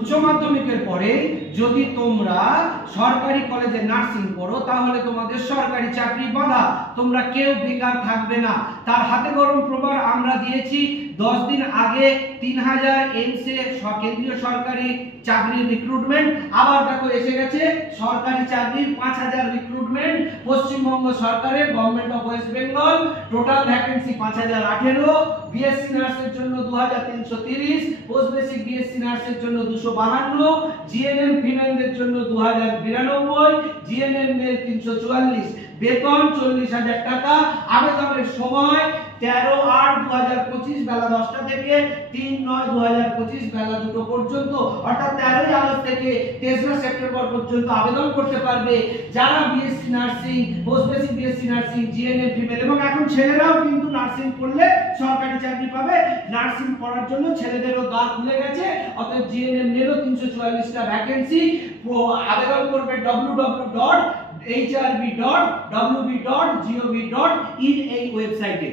উচ্চ মাধ্যমিকের পরে যদি তোমরা সরকারি কলেজে নার্সিং পড়ো তাহলে তোমাদের সরকারি চাকরি বাঁধা, তোমরা কেউ বেকার থাকবে না। তার হাতে গরম প্রমাণ আমরা দিয়েছি 10 দিন আগে 3000 এমসে কেন্দ্রীয় সরকারি চাকরির রিক্রুটমেন্ট, আবার দেখো এসে গেছে সরকারি চাকরির 5000 রিক্রুটমেন্ট পশ্চিমবঙ্গ সরকারের government of West Bengal. Total vacancy 5018, BSc নার্সের জন্য 2330, পোস্ট বেসিক বিএসসি নার্সের জন্য 252, জিএনএম ফিমেলদের জন্য 2092, জিএনএম মেল 344, বেতন 40000 টাকা। আবেদনের সময় 13/8/2025 বেলা 10টা থেকে 3/9/2025 বেলা 2টো পর্যন্ত, অর্থাৎ 13ই আগস্ট থেকে 3রা সেপ্টেম্বর পর্যন্ত আবেদন করতে পারবে যারা BSc nursing, post basic BSc nursing, GNM female, এবং এখন ছেলেরাও কিন্তু নার্সিং করলে সরকারি চাকরি পাবে। নার্সিং পড়ার জন্য ছেলেদেরও দ্বার খুলে গেছে, অর্থাৎ জিএনএম মেলও 344টা ভ্যাকেন্সি। আবেদন করবে www.hrb.wb.gov.in এই ওয়েবসাইটে।